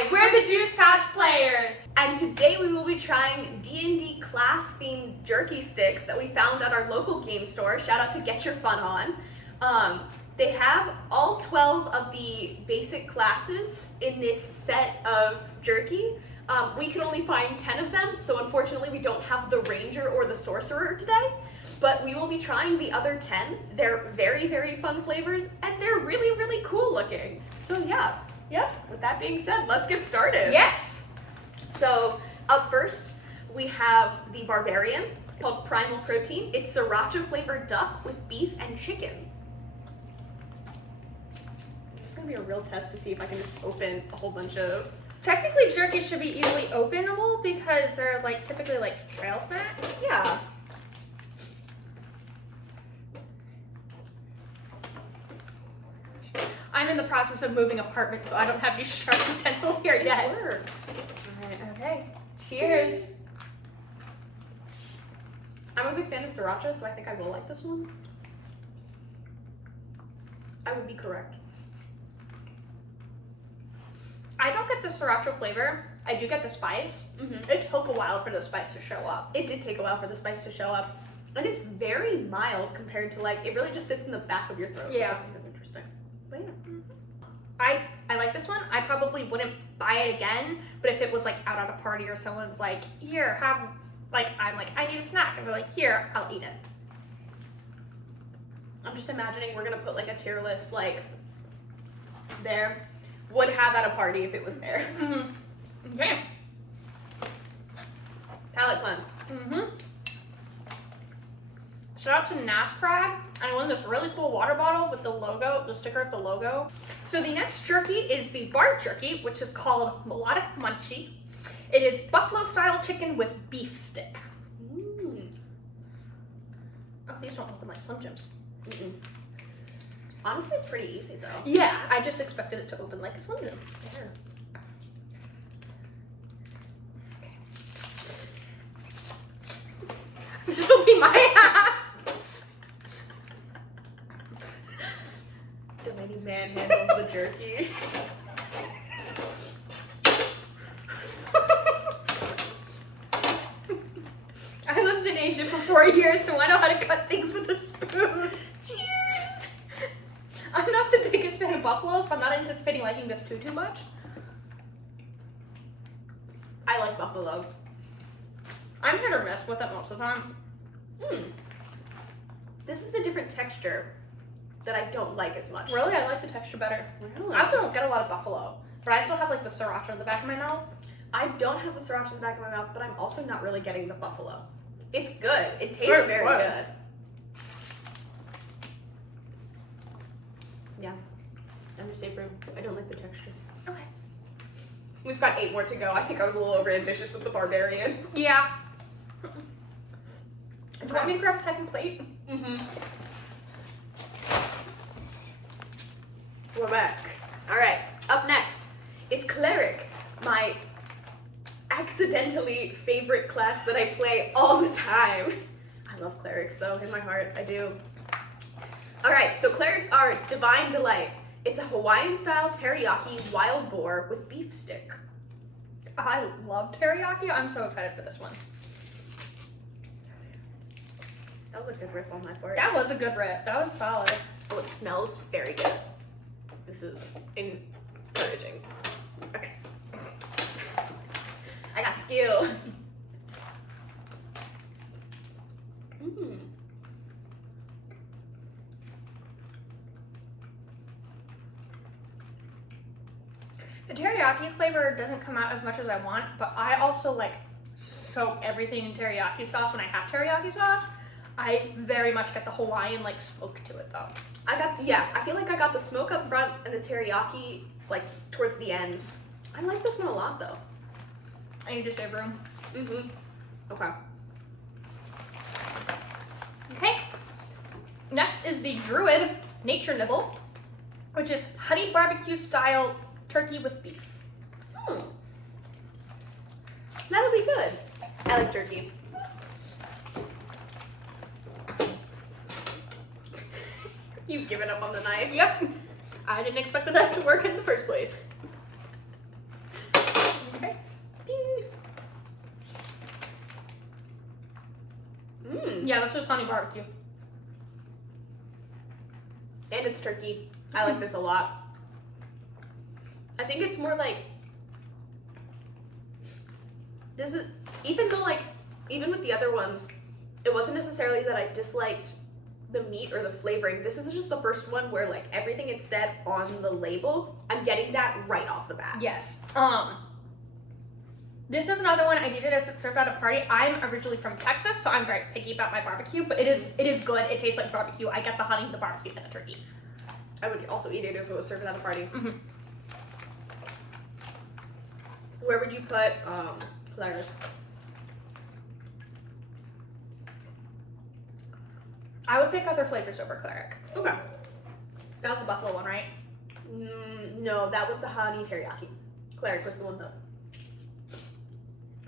Hi, we're the Juice Pouch Players, and today we will be trying D&D class-themed jerky sticks that we found at our local game store. Shout out to Get Your Fun On. They have all 12 of the basic classes in this set of jerky. We could only find 10 of them, so unfortunately we don't have the Ranger or the Sorcerer today, but we will be trying the other 10. They're very, very fun flavors, and they're really, really cool looking. So yeah, with that being said, let's get started. Yes! So up first, we have the Barbarian, called Primal Protein. It's sriracha flavored duck with beef and chicken. This is gonna be a real test to see if I can just open a whole bunch of... Technically, jerky should be easily openable because they're like typically like trail snacks. Yeah. I'm in the process of moving apartments, so I don't have these sharp utensils here yet. It works. Alright, okay. Cheers. I'm a big fan of sriracha, so I think I will like this one. I would be correct. I don't get the sriracha flavor. I do get the spice. Mm-hmm. It took a while for the spice to show up. It did take a while for the spice to show up. And it's very mild compared to like, it really just sits in the back of your throat. Yeah. Which I think is interesting. But I like this one. I probably wouldn't buy it again, but if it was like out at a party or someone's like, here, have, like, I'm like, I need a snack. And they're like, here, I'll eat it. I'm just imagining we're gonna put like a tier list like there. Would have at a party if it was there. Mm-hmm. Okay. Palate cleanse. Mm-hmm. Shout out to Naskrag. I won this really cool water bottle with the logo, the sticker of the logo. So the next jerky is the bar jerky, which is called Melodic Munchie. It is buffalo style chicken with beef stick. Mm. Oh, these don't open like Slim Jims. Mm-mm. Honestly, it's pretty easy though. Yeah, I just expected it to open like a Slim Jim. Yeah. This will be my half. The lady man handles the jerky. I lived in Asia for 4 years, so I know how to cut things with a spoon. Cheers! I'm not the biggest fan of buffalo, so I'm not anticipating liking this too much. I like buffalo. I'm hit or miss with it most of the time. This is a different texture that I don't like as much. Really, I like the texture better. Really? I also don't get a lot of buffalo, but I still have like the sriracha in the back of my mouth. I don't have the sriracha in the back of my mouth, but I'm also not really getting the buffalo. It's good. It tastes very good. Yeah. I'm just saying, I don't like the texture. Okay. We've got 8 more to go. I think I was a little overambitious with the Barbarian. Yeah. Do you want me to grab a second plate? Mm-hmm. We're back. All right. Up next is Cleric, my accidentally favorite class that I play all the time. I love clerics though, in my heart, I do. All right, so clerics are Divine Delight. It's a Hawaiian-style teriyaki wild boar with beef stick. I love teriyaki. I'm so excited for this one. That was a good riff on my part. That was a good rip. That was solid. Oh, it smells very good. This is encouraging. Okay. I got skill. The teriyaki flavor doesn't come out as much as I want, but I also like soak everything in teriyaki sauce when I have teriyaki sauce. I very much get the Hawaiian like smoke to it though. I feel like I got the smoke up front and the teriyaki like towards the end. I like this one a lot though. I need to save room. Mm-hmm. Okay. Okay. Next is the Druid Nature Nibble, which is honey barbecue style turkey with beef. That would be good. I like jerky. You've given up on the knife. Yep. I didn't expect the knife to work in the first place. Yeah, this was honey barbecue. And it's turkey. I like this a lot. I think it's more like, this is, even though like, even with the other ones, it wasn't necessarily that I disliked the meat or the flavoring. This is just the first one where like everything it said on the label, I'm getting that right off the bat. Yes. This is another one I'd eat it if it's served at a party. I'm originally from Texas, so I'm very picky about my barbecue, but it is good. It tastes like barbecue. I get the honey, the barbecue, and the turkey. I would also eat it if it was served at a party. Mm-hmm. Where would you put Claire's? I would pick other flavors over cleric. Okay. That was the buffalo one, right? No, that was the honey teriyaki. Cleric was the one that.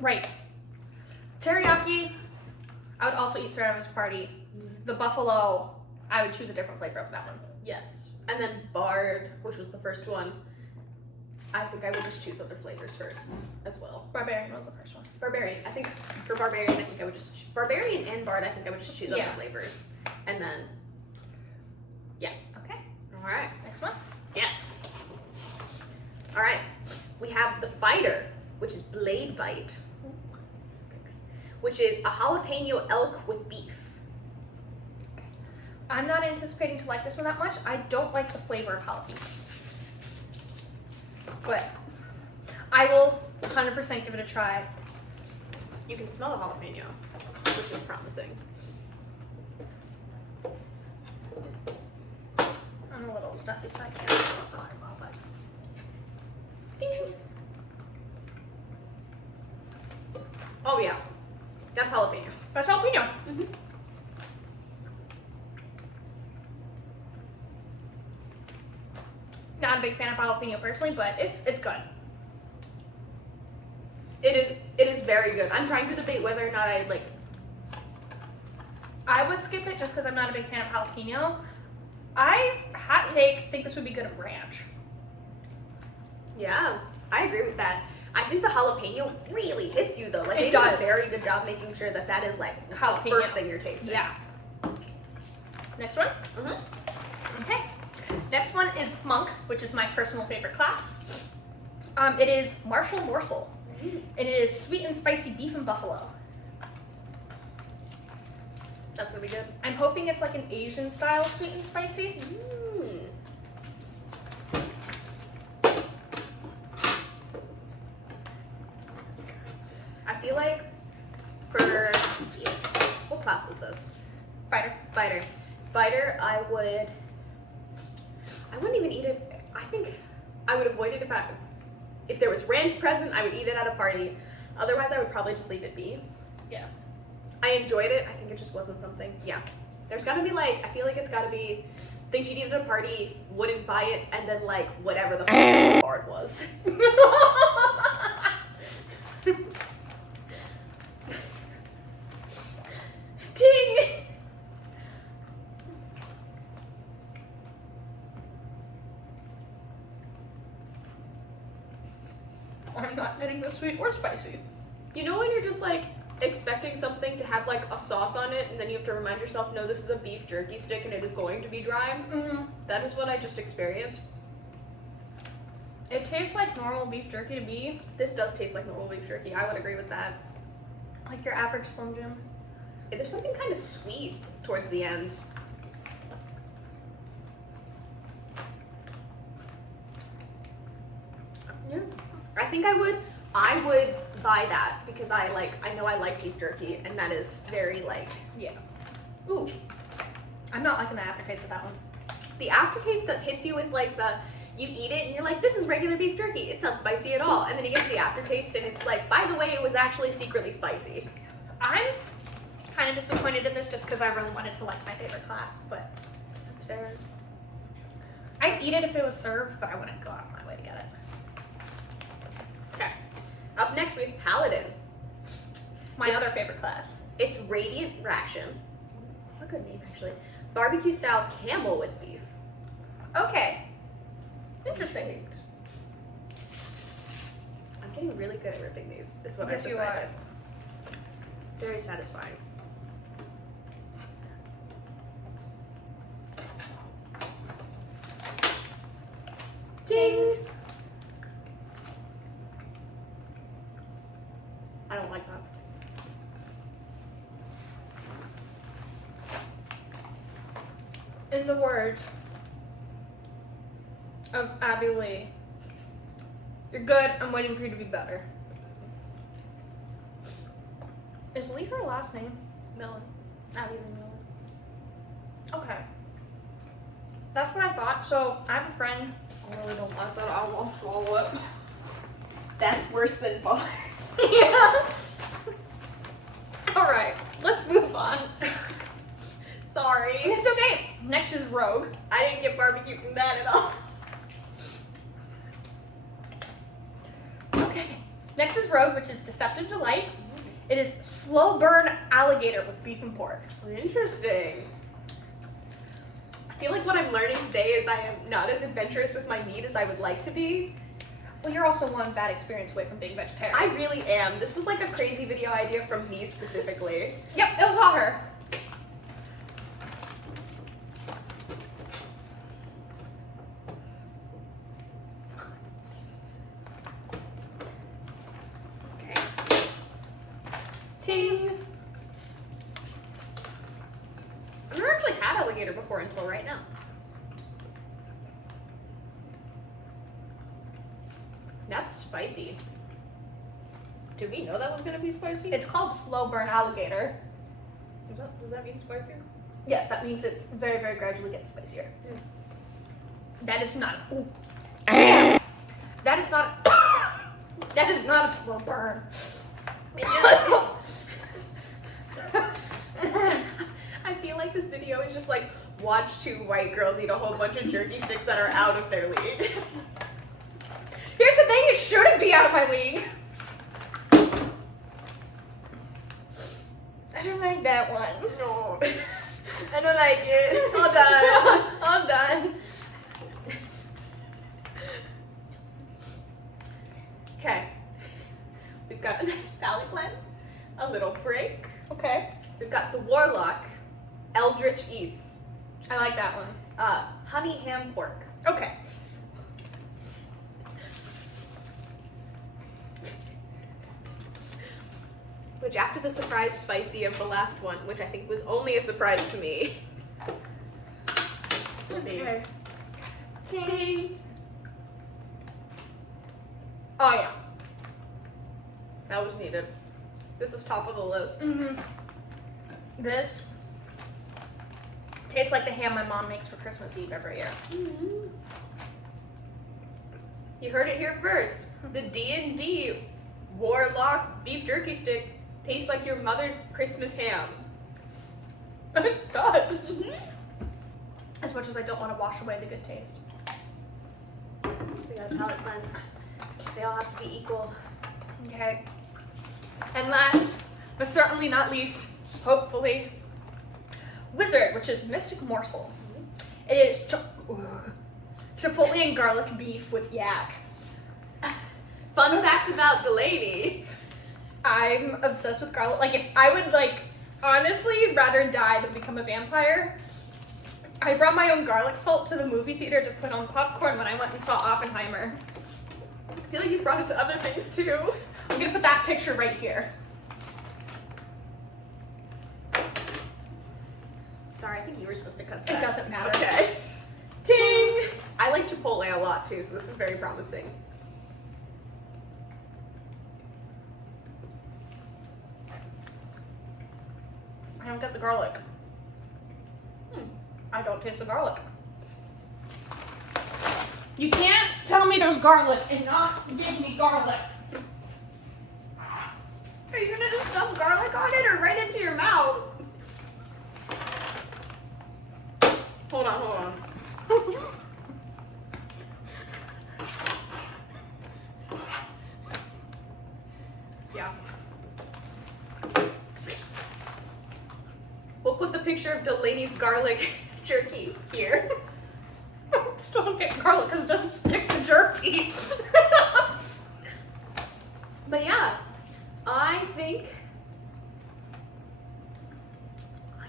Right. Teriyaki, I would also eat served at a party. The buffalo, I would choose a different flavor of that one. Yes. And then Bard, which was the first one, I think I would just choose other flavors first as well. Barbarian was the first one. Barbarian. I think for Barbarian, I think I would just Barbarian and Bard. I think I would just choose other Yeah. flavors, and then Okay. all right. Next one. Yes. All right. We have the Fighter, which is Blade Bite, which is a jalapeno elk with beef. I'm not anticipating to like this one that much. I don't like the flavor of jalapenos. But I will 100% give it a try. You can smell the jalapeno, which is promising. I'm a little stuffy, so I can't do a fireball, but Ding. Oh yeah, that's jalapeno. that's jalapeno. Mm-hmm. Not a big fan of jalapeno personally, but it's good. It is very good. I'm trying to debate whether or not I like. I would skip it just because I'm not a big fan of jalapeno. I hot take think this would be good at ranch. Yeah, I agree with that. I think the jalapeno really hits you though. Like It they does. do a very good job making sure that that is like the Jalapeno. first thing you're tasting. Yeah. Next one. Mm-hmm. Okay. Next one is Monk, which is my personal favorite class. It is Martial Morsel. And it is sweet and spicy beef and buffalo. That's gonna be good. I'm hoping it's like an Asian style sweet and spicy. I feel like for what class was this? Fighter. Fighter, I wouldn't even eat it. I think I would avoid it if there was ranch present, I would eat it at a party. Otherwise, I would probably just leave it be. Yeah. I enjoyed it. I think it just wasn't something. Yeah. There's gotta be like, I feel like it's gotta be things you'd eat at a party, wouldn't buy it, and then like whatever the part was. Ding! I'm not getting the sweet or spicy. You know when you're just like expecting something to have like a sauce on it and then you have to remind yourself, no, this is a beef jerky stick and it is going to be dry? Mm-hmm. That is what I just experienced. It tastes like normal beef jerky to me. This does taste like normal beef jerky. I would agree with that. Like your average Slim Jim. There's something kind of sweet towards the end. Yeah. I think I would buy that because I know I like beef jerky and that is very like, Yeah. Ooh. I'm not liking the aftertaste of that one. the aftertaste that hits you with like you eat it and you're like, this is regular beef jerky. It's not spicy at all. And then you get the aftertaste and it's like, by the way, it was actually secretly spicy. I'm kind of disappointed in this just because I really wanted to like my favorite class, but That's fair. I'd eat it if it was served, but I wouldn't go out of my way to get it. Okay. Up next we have Paladin. My It's- other favorite class. It's Radiant Ration. That's a good name actually. Barbecue style camel with beef. Okay. Interesting. I'm getting really good at ripping these, is what Yes, I've you decided. Very satisfying. I don't like that. In the words of Abby Lee, you're good, I'm waiting for you to be better. Is Lee her last name? Millen. Abby Lee Miller. Okay. That's what I thought. So I have a friend. I really don't like that. I won't swallow it. That's worse than bar. Yeah. Alright, let's move on. Sorry. It's okay. Next is Rogue. I didn't get barbecue from that at all. Okay. Next is Rogue, which is Deceptive Delight. It is slow burn alligator with beef and pork. Interesting. I feel like what I'm learning today is I am not as adventurous with my meat as I would like to be. Well, you're also one bad experience away from being vegetarian. I really am. This was like a crazy video idea from me specifically. Yep, it was all her. Okay. Ting. I've never actually had alligator before until right now. That's spicy. Did we know that was gonna be spicy? It's called slow burn alligator. Does that mean spicier? Yes, that means it's very, very gradually gets spicier. Mm. That is not. Ooh. That is not. That is not a slow burn. I feel like this video is just like watch two white girls eat a whole bunch of jerky sticks that are out of their league. Here's the thing, it shouldn't be out of my league. I don't like that one. No, I don't like it. All done. All done. Okay, we've got a nice palate cleanse, a little break. Okay. We've got the Warlock, Eldritch Eats, I like that one. honey ham pork. Okay. Which after the surprise spicy of the last one, which I think was only a surprise to me. Okay. Ting. Oh yeah. That was needed. This is top of the list. Mm-hmm. This tastes like the ham my mom makes for Christmas Eve every year. Mm-hmm. You heard it here first. The D&D Warlock beef jerky stick tastes like your mother's Christmas ham. God. As much as I don't want to wash away the good taste. We got a palate cleanse. They all have to be equal. Okay. And last, but certainly not least, hopefully, Wizard, which is Mystic Morsel. It is chipotle and garlic beef with yak. Fun fact about Delaney. I'm obsessed with garlic. Like, if I would, honestly rather die than become a vampire, I brought my own garlic salt to the movie theater to put on popcorn when I went and saw Oppenheimer. I feel like you brought it to other things too. I'm gonna put that picture right here. Sorry, I think you were supposed to cut that. It doesn't matter. Okay. Ting! I like Chipotle a lot too, so this is very promising. I don't get the garlic. I don't taste the garlic. You can't tell me there's garlic and not give me garlic. Are you gonna just stuff garlic on it or right into your mouth? Hold on. Yeah. We'll put the picture of Delaney's garlic jerky here. Don't get garlic because it doesn't stick to jerky. But yeah, I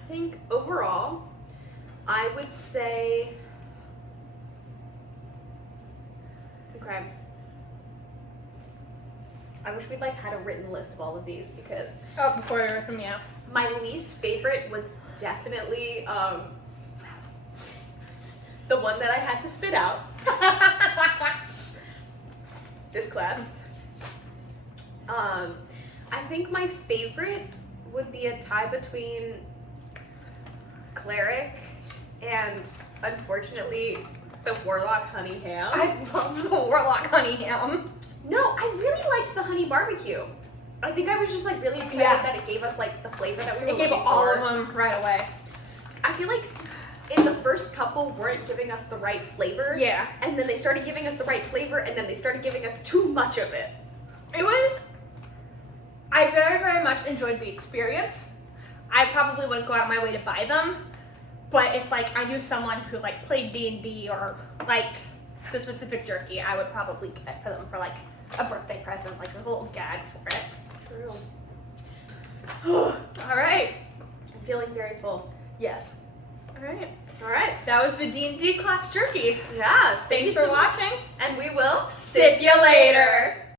think overall, I would say, okay, I wish we'd like had a written list of all of these because Oh, before I rip them, yeah. my least favorite was definitely the one that I had to spit out. This class. I think my favorite would be a tie between Cleric and, unfortunately, the Warlock Honey Ham. I love the Warlock Honey Ham. No, I really liked the Honey Barbecue. I think I was just like really excited that it gave us like the flavor that we were It gave looking all for. of them right away. I feel like in the first couple weren't giving us the right flavor. Yeah. And then they started giving us the right flavor, and then they started giving us too much of it. I very, very much enjoyed the experience. I probably wouldn't go out of my way to buy them, but if like I knew someone who like played D&D or liked the specific jerky, I would probably get it for them for like a birthday present, like a little gag for it. True. All right. I'm feeling very full. Yes. All right. All right. That was the D&D class jerky. Yeah. Thanks you for so much. watching. And we will Sip you later.